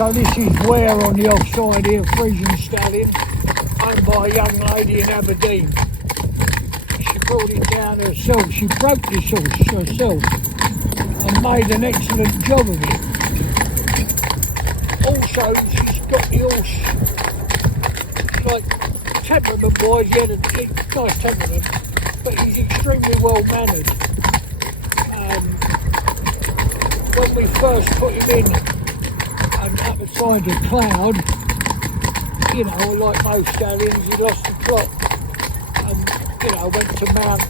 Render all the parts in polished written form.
So this is Warre on the offside here, Friesian Stallion, owned by a young lady in Aberdeen. She brought it down herself. She broke this horse herself and made an excellent job of it. Also, she's got the horse, like, temperament-wise, he had a nice temperament, but he's extremely well-mannered. When we first put him in and up the side of Cloud, you know, like most stallions, he lost the plot and, you know, went to Mount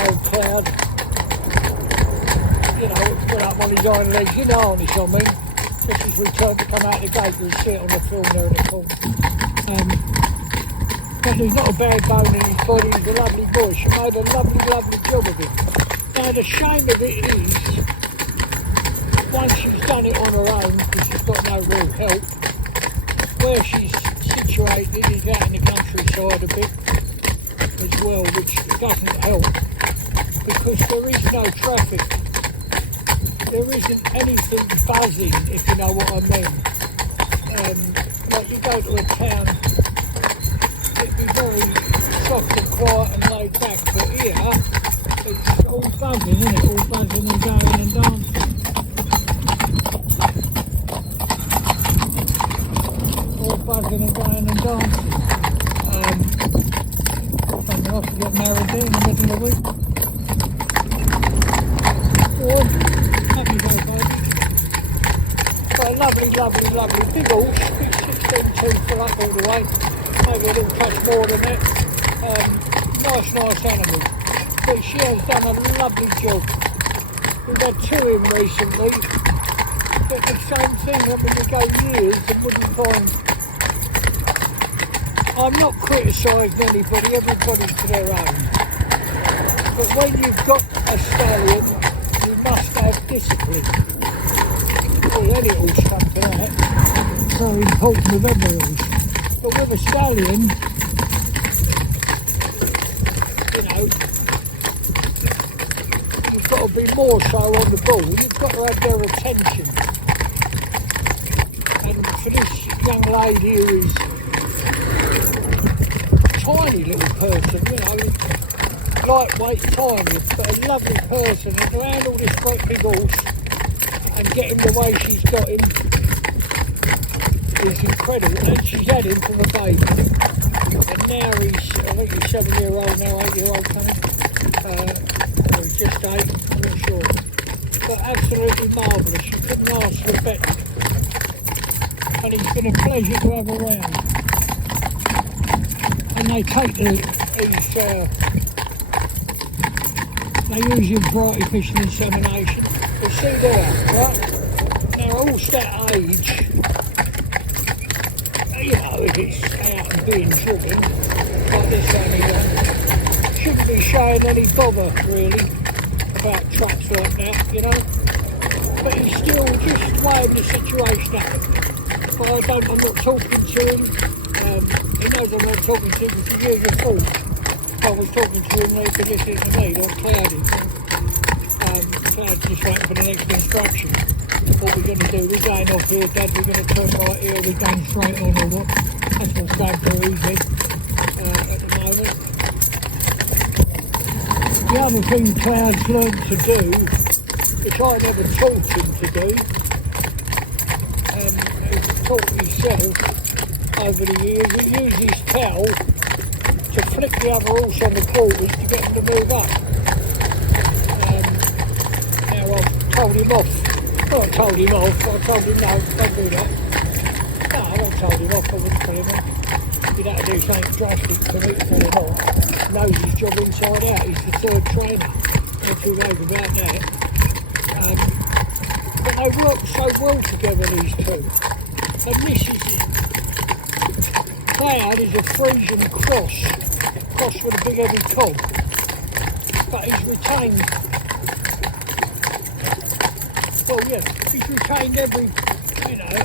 Old Cloud, you know, put up on his hind legs, you know, harness on me. Just as we turned to come out the gate, you'll see it on the film there in the corner. But there's not a bad bone in his body, he's a lovely boy. She made a lovely, lovely job of it. Now the shame of it is, once she's done it on her own, because she's got no real help, where she's situated is out in the countryside a bit as well, which doesn't help, because there is no traffic. There isn't anything buzzing, if you know what I mean. Like you go to a town, it'd be very soft and quiet and laid back, but here, it's all buzzing, isn't it? All buzzing and going and dancing. All buzzing and going and dancing. Something else to get married in the middle of the week. Or, happy day, baby. But a lovely, lovely, lovely big horse, big 16 full up all the way. Maybe a little touch more than that. Nice animal. But she has done a lovely job. We've had two in recently. But the same thing, I mean, we go years and wouldn't find. I'm not criticising anybody, everybody's to their own. But when you've got a stallion, you must have discipline. Well, any horse comes to that. It's very important with every horse. But with a stallion, you know, you've got to be more so on the ball. You've got to have their attention. And for this young lady who is tiny little person, you know, lightweight, tiny, but a lovely person, and to handle this great big horse and get him the way she's got him is incredible. And she's had him from a baby, and now he's, I think he's 7-year-old now, 8-year-old coming, or he's just 8, I'm not sure, but absolutely marvellous. You couldn't ask for better, and it's been a pleasure to have around. And they take they use his variety fishing insemination. But see there, right? Now, horse that age, you know, if it's out and being driven, like this only one, shouldn't be showing any bother, really, about traps like that, you know? But he's still just weighing the situation up. But I'm not talking to him. He knows I'm not talking to him because you hear your fault. I was talking to him when he was listening to me, on Cloudy. Cloud's just waiting for the next instruction. What we're going to do, we're going off here, Dad, we're going to turn right here, we're going straight on or what? That's what's going through easy at the moment. The other thing Cloud's learned to do, which I never taught him to do, he's taught himself over the years, he uses his tail to flick the other horse on the quarters to get him to move up. Now I've told him off. Well, I told him off, I told him no, don't do that. No, I haven't told him off, I wouldn't tell him off. He'd have to do something drastic to me to tell him off. He knows his job inside out, he's the third trainer. Not too knows about that. But they work so well together, these two. And this is Cloud is a Friesian cross with a big heavy cob, but he's retained, well yeah, he's retained every, you know,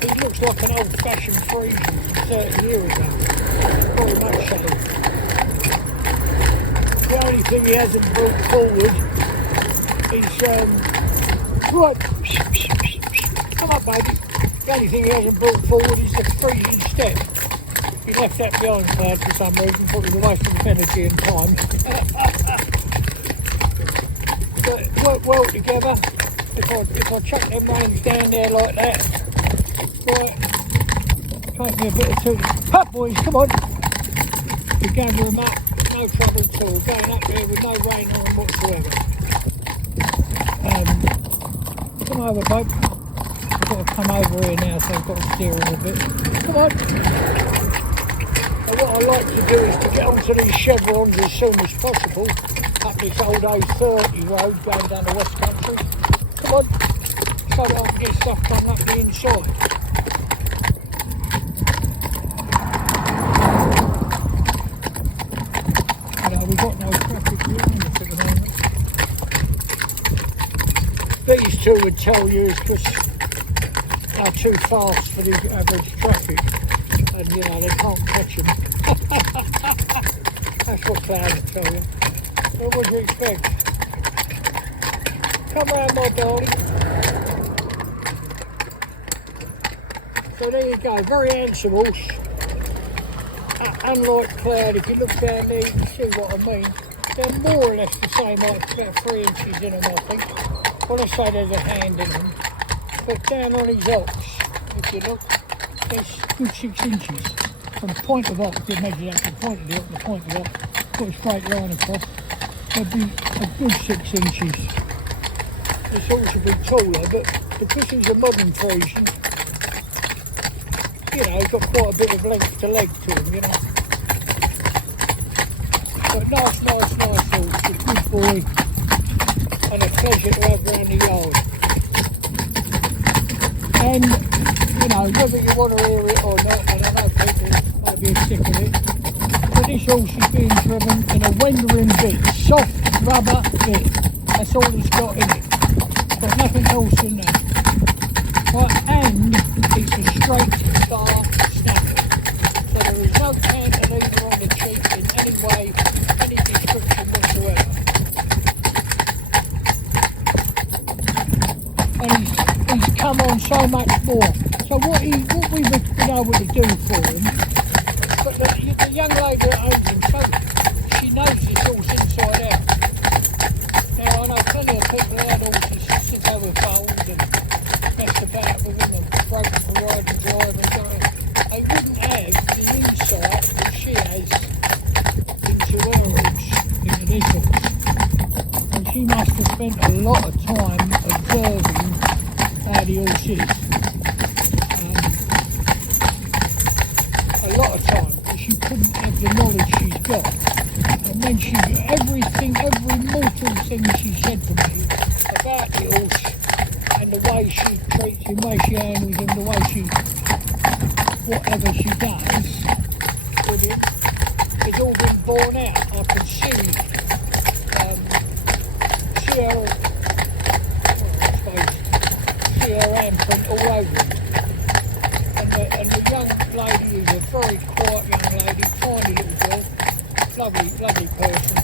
he looks like an old-fashioned Friesian from 30 years ago, very much so. The only thing he hasn't brought forward is, right, come up out, baby. The only thing he hasn't brought forward is the Friesian step. He left that behind Cloud for some reason, probably a waste of energy and time. But work well together. If I chuck them reins down there like that, right, take me a bit of two. Pup boys, come on. We gather them up, no trouble at all. Going up here with no rain on them whatsoever. Come over, babe. I've got to come over here now, so I've got to steer a little bit. Come on. And what I like to do is to get onto these chevrons as soon as possible, up this old A30 road going down the West Country. Come on, so that I can get stuff done up the inside. We've got no traffic around us at the moment. These two would tell you it's because they're too fast for the average traffic, and you know, they can't catch them. That's what Cloud would tell you. What would you expect? Come round, my darling. So there you go, very handsome horse. Unlike Cloud, if you look down there, you can see what I mean. They're more or less the same height, about 3 inches in them, I think. Well, let's say there's a hand in them. But down on his ox, if you look, there's good 6 inches. From the point of ox, you measure that from the point of the ox to the point of the ox, put a straight line across, there'd be a good 6 inches. This horse would be taller, but because he's a modern Friesian, you know, he's got quite a bit of length to leg to him, you know. But nice horse, a good boy, and a pleasure to have round the yard. And, you know, whether you want to hear it or not, and I know people might be sick of it, but this horse is being driven in a Wendering bit, soft rubber bit. That's all it's got in it. Got nothing else in there. Right, and it's a straight bar snapper. So there is no cantilever on the cheek in any way, any description whatsoever. And he's come on so much more. So what we've been able to do for him, but the young lady that owns him, so she knows this horse inside out. Now I know plenty of people who had horses since they were foaled and messed about with them and broken for ride and drive and going. They wouldn't have the insight that she has into her horse, into this horse. And she must have spent a lot of time observing how the horse is. A lot of time, because she couldn't have the knowledge she's got. And then every mortal thing she said to me about the horse and the way she treats him, the way she handles him, the way she, whatever she does with him, it's all been borne out. I can see her handprint all over him. And the young lady is a very quiet young lady, tiny little girl, lovely person.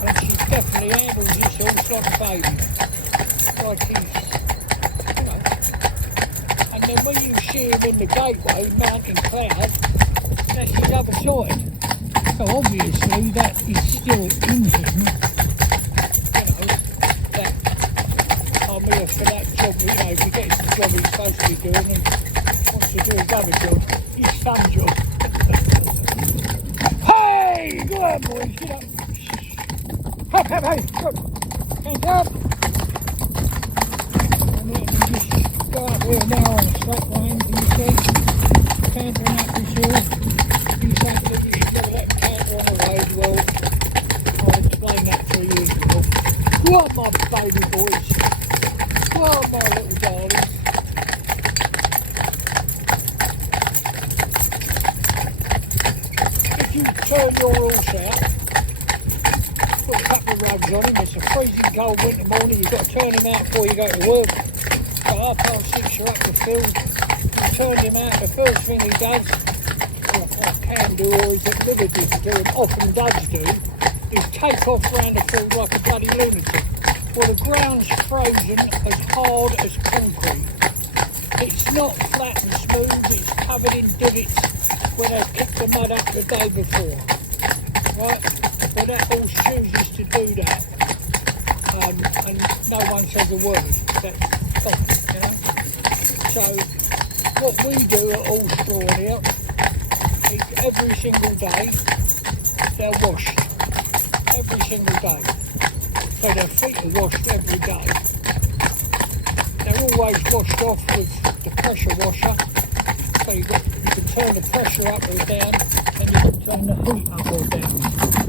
And she definitely handles this horse like a baby. Like he's, you know. And then when you see him in the gateway, mounting Cloud, that's his other side. So obviously that is still in him. You know, that I'm here for that job, you know, if he gets the job he's supposed to be doing and wants to do his other job, his son job. Hey! Go on, boys, get up. Hey, come. Hands up. And then you just go up here now on a straight line, can you see? Cantering up this hill. You think that you should go that canter on the road, well, I'll explain that to you as well. Go on, my baby boys. Go on, my little darlings. If you turn your horse out, put a couple of rugs on him, it's a freezing cold winter morning, you've got to turn him out before you go to work. So 6:30 you're up the field, you turn him out, the first thing he does, or can do, or is at liberty to do, and often does do, is take off round the field like a bloody lunatic. Well, the ground's frozen as hard as concrete. It's not flat and smooth, it's covered in divots where they've kicked the mud up the day before. Right? Well, that horse chooses to do that, and no one says a word. That's fine, you know. So, what we do at all straw here is every single day they're washed. Every single day. So their feet are washed every day. They're always washed off with the pressure washer. So you can turn the pressure up or down, and you can turn the heat up or down.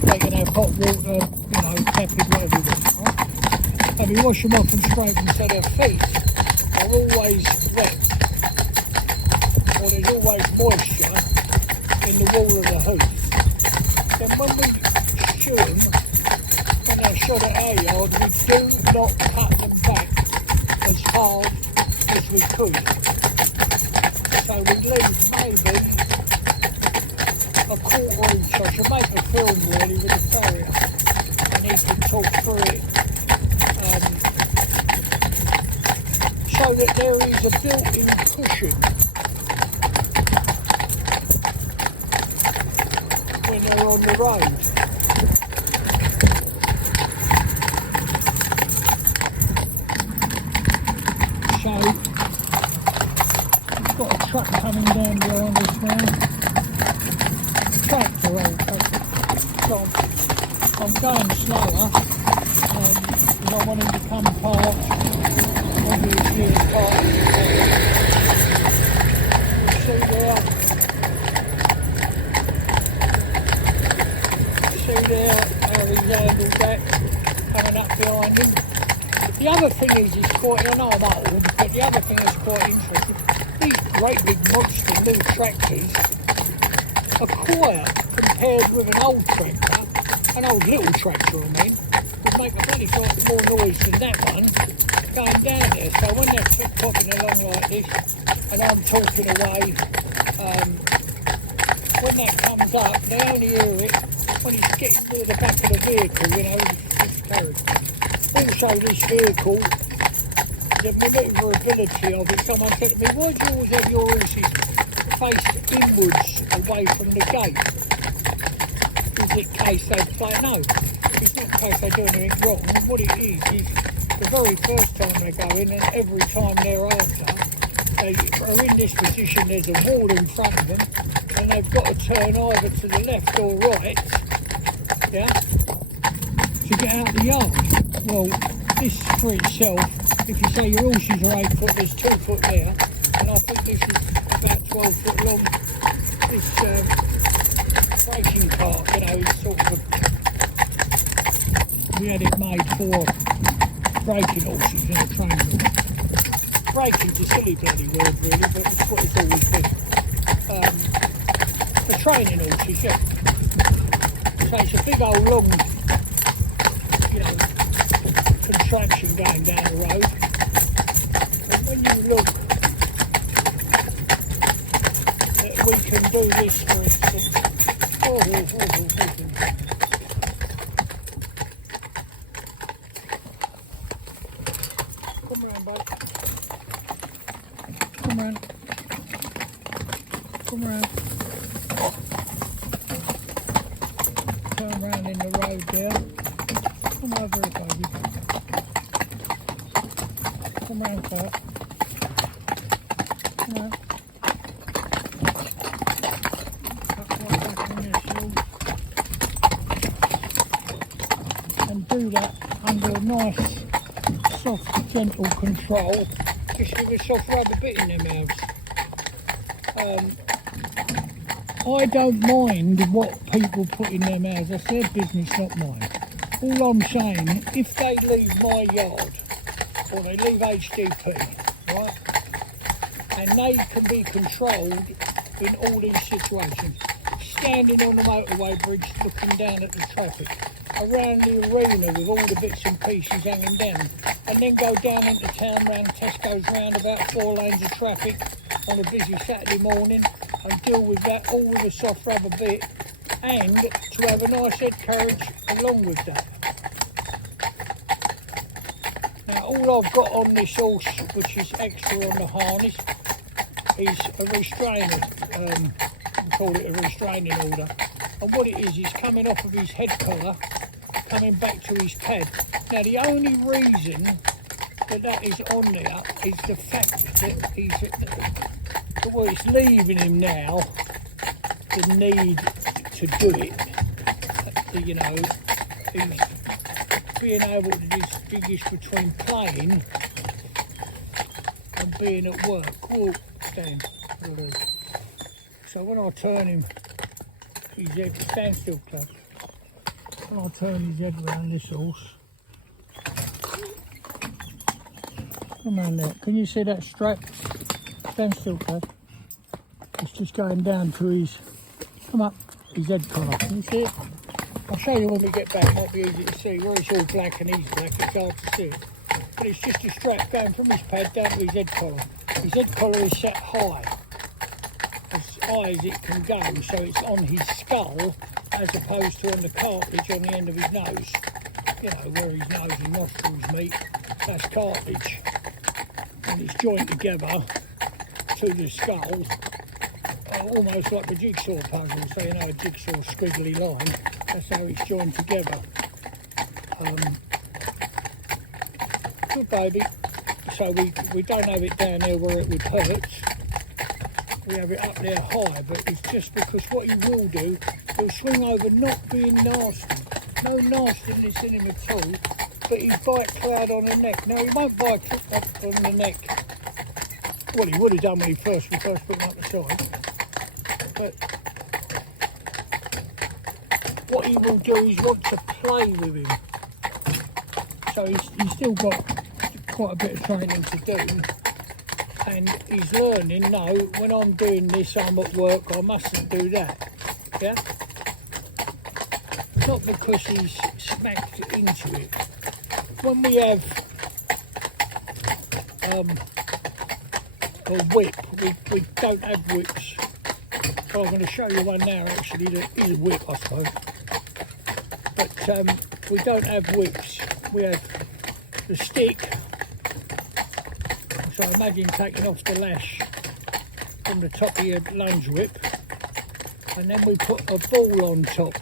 They can have hot water, you know, tepid, whatever you want. Right? And you wash them off and scrape them so their feet are always wet. Or there's always moisture in the wall of the hoof. Then when we shoot them, when they're shot at our yard, we do not cut them back as hard as we could. So we leave maybe a quarter inch. I should make a film really with a farrier, and he can talk through it, so that there is a built-in cushion when they're on the road. So we've got a truck coming down behind us now. Tractor road. So I'm going slower because I want him to come past. Obviously it's part. See there how he's handled that coming up behind him. The other thing is quite, I know I'm old, but the other thing is quite interesting. These great big monster little tractors are quiet compared with an old tractor, an old little tractor I mean, would make a bloody sight more noise than that one going down there. So when they're tick-tocking along like this, and I'm talking away, when that comes up, they only hear it when it's getting near the back of the vehicle, you know, this carriage. Also, this vehicle, the manoeuvrability of it, someone said to me, why do you always have your horses face inwards away from the gate? Is it in case they play? No, it's not in case they do anything wrong. What it is the very first time they go in and every time thereafter, they are in this position, there's a wall in front of them, and they've got to turn either to the left or right, yeah, to get out the yard. Well, this for itself, if you say your horses are 8 foot, there's 2 foot there, and I think this is about 12 foot long. This racing cart, you know, is sort of we had it made for breaking horses in a training horse. Breaking's a silly bloody word really, but it's what it's always been. For training horses, yeah. So it's a big old long, you know, contraption going down the road. And when you look that we can do this for instance, come around, bud. Come around. Come around. Turn around in the road there. Come over here, baby. Come round, Kurt. Come round. And do that under a nice, soft, gentle control. Just with a soft rubber bit in their mouths. I don't mind what people put in their mouths. That's their business, not mine. All I'm saying, if they leave my yard, or they leave HDP, right, and they can be controlled in all these situations, standing on the motorway bridge looking down at the traffic, around the arena with all the bits and pieces hanging down, and then go down into town round Tesco's round about 4 lanes of traffic on a busy Saturday morning and deal with that all with a soft rubber bit, and to have a nice head carriage along with that. all I've got on this horse, which is extra on the harness, is a restrainer. We call it a restraining order. And what it is, he's coming off of his head collar, coming back to his pad. Now, the only reason that is on there is the fact that it's leaving him now the need to do it. You know, he's being able to distinguish between playing and being at work. Whoa, stand. So when I turn him, his head, stand still, Club. When I turn his head around this horse, come on there, can you see that strap? Stand still, Club. It's just going down to his, come up, his head collar. Can you see it? I'll show you when we get back, it might be easy to see. Where it's all black and he's black, it's hard to see it. But it's just a strap going from his pad down to his head collar. His head collar is set high as it can go, so it's on his skull as opposed to on the cartilage on the end of his nose. You know, where his nose and nostrils meet, that's cartilage. And it's joined together to the skull, almost like a jigsaw puzzle. So you know, a jigsaw squiggly line, that's how it's joined together. Good baby. So we don't have it down there where it would hurt. We have it up there high, but it's just because what he will do, he'll swing over not being nasty. No nastiness in him at all, but he'll bite Cloud on the neck. Now, he won't bite up on the neck. Well, he would have done when we first put him up the side. But what he will do is want to play with him. So he's still got quite a bit of training to do. And he's learning, no, when I'm doing this, I'm at work, I mustn't do that. Yeah? Not because he's smacked into it. When we have a whip, we don't have whips. So I'm going to show you one now, actually, that is a whip, I suppose. But we don't have whips. We have the stick. So imagine taking off the lash from the top of your lunge whip, and then we put a ball on top,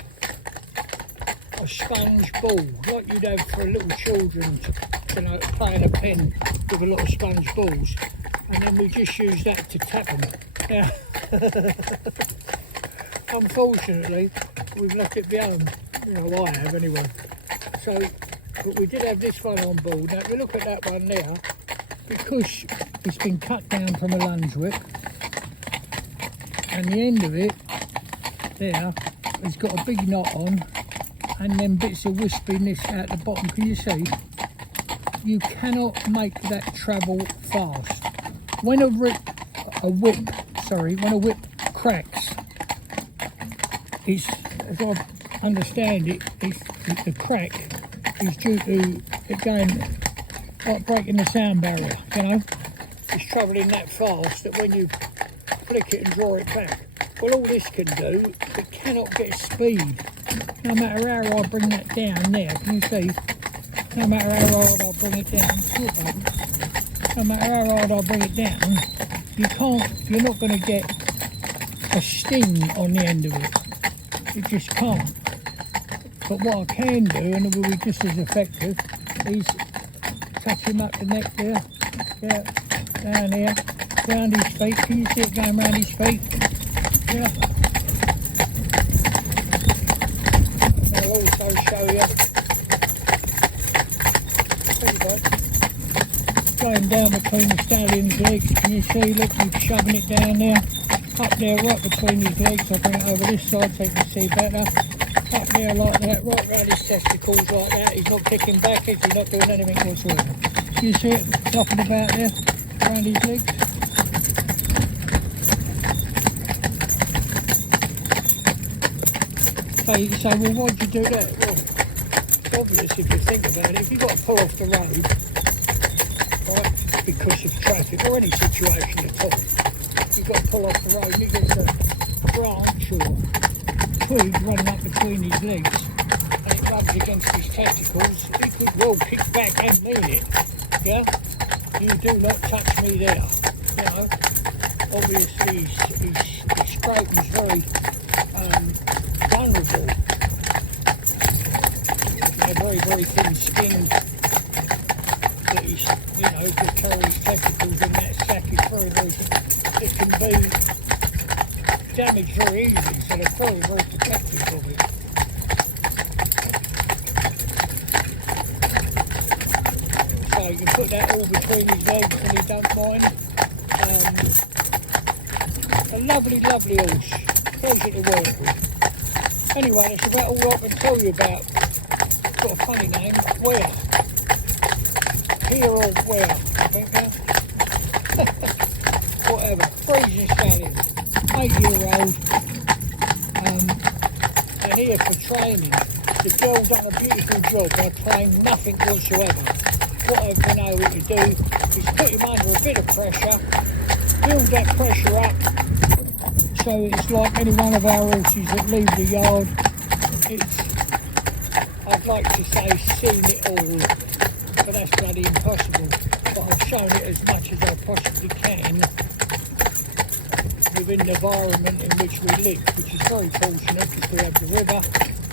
a sponge ball, like you'd have for little children, you know, playing a pen with a lot of sponge balls, and then we just use that to tap them. Yeah. Unfortunately, we've left it behind. You know, I have anyway. So, but we did have this one on board. Now, if you look at that one there, because it's been cut down from a lunge whip, and the end of it there has got a big knot on, and then bits of wispiness at the bottom. Can you see? You cannot make that travel fast. When a whip cracks, it's, as I understand it, the crack is due to it going like breaking the sound barrier, you know. It's travelling that fast that when you flick it and draw it back, well, all this can do, it cannot get speed. No matter how I bring that down there, can you see? No matter how hard I bring it down, no matter how hard I bring it down, you're not going to get a sting on the end of it. You just can't. But what I can do, and it will be just as effective, is touch him up the neck there, yeah, down here, round his feet. Can you see it going round his feet? Yeah. I'll also show you, there you go, going down between the Stallion's legs. Can you see, look, he's shoving it down there, up there right between his legs. I'll bring it over this side so you can see better. Up there like that, right round his testicles like that. He's not kicking back, he's not doing anything whatsoever. You see it flopping about there, around his legs? So you say, well, why'd you do that? Well, it's obvious if you think about it. If you've got to pull off the road, right, because of traffic or any situation at all, you've got to pull off the road, you get a branch or twig running up between his legs and it rubs against his testicles, he could well kick back and mean it. yeah, you do not touch me there, you know. Obviously his scrotum is very vulnerable. They're very, very thin skin that he's, you know, to carry his testicles in that sack is very, very, it can be damaged very easily, so they're very, very protective of it. So you can put that all between his legs and he don't mind. A lovely, lovely horse. Pleasure to work with. Anyway, that's about all I can tell you about. It's got a funny name. Warre. Here or where? I think whatever. Friesian Stallion. 8-year-old. And here for training. The girl done a beautiful job. I claim nothing whatsoever. What I've been able to do is put him under a bit of pressure, build that pressure up, so it's like any one of our horses that leave the yard. It's, I'd like to say, seen it all, but that's bloody impossible. But I've shown it as much as I possibly can within the environment in which we live, which is very fortunate because we have the river,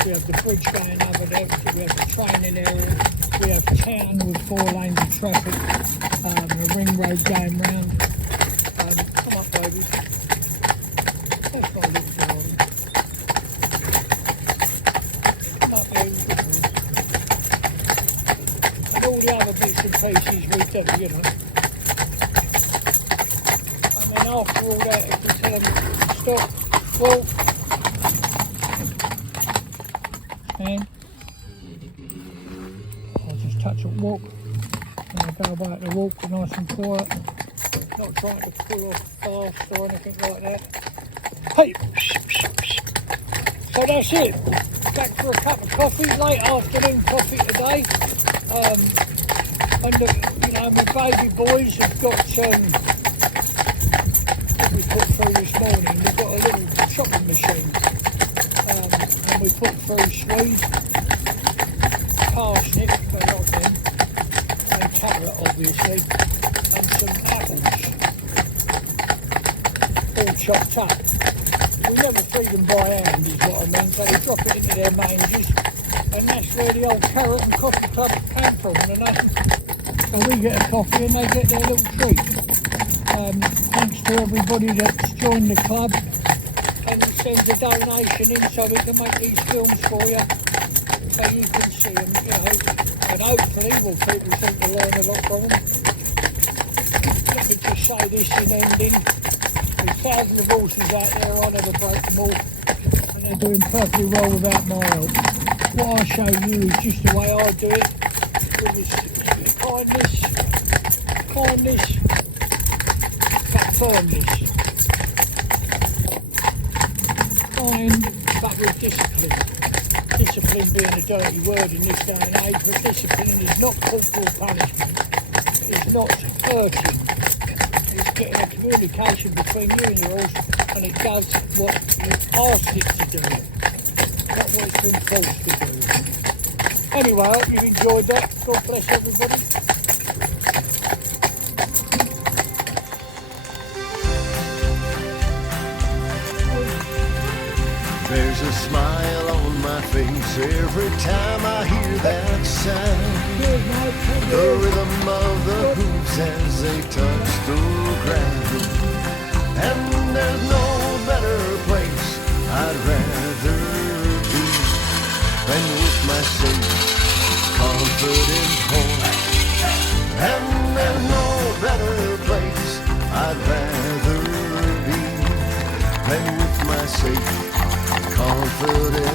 we have the bridge going over there, we have the training area, we have town with 4 lanes of traffic, a ring road going round. Come up, baby. That's my little darling. Come up, you good boy. And all the other bits and pieces we do, you know. And then after all that, if we tell them stop, walk, and I'll just touch and walk, and I'll go about the walk nice and quiet, not trying to pull off fast or anything like that. Hey! So that's it. Back for a cup of coffee, late afternoon coffee today. And you know, my baby boys have got what we put through this morning. We've got a little chopping machine, and we put through Swede, parsnip, they like them, and carrot obviously, and some apples, all chopped up. We never feed them by hand, is what I mean, so they drop it into their mangers, and that's where the old carrot and coffee club came from, and we get a coffee and they get their little treat. Thanks to everybody that's joined the club and sends a donation in so we can make these films for you, so you can see them, you know, and hopefully people seem to learn a lot from them. Let me just say this in ending. There's thousands of horses out there, I never break them all, and they're doing perfectly well without my help. What I show you is just the way I do it, with this kindness, but firmness. Kind, but with discipline. Discipline being a dirty word in this day and age, but discipline is not corporal punishment. It's not hurting. It's getting a communication between you and your horse, and it does what you asked it to do, not what it's been forced to do. Anyway, I hope you enjoyed that. God bless everybody. There's a smile on my face every time I hear that sound. The rhythm of the hooves as they touch the ground. And there's no better place I'd rather be than with my safe, confident horse. And there's no better place I'd rather be than with my safe, confident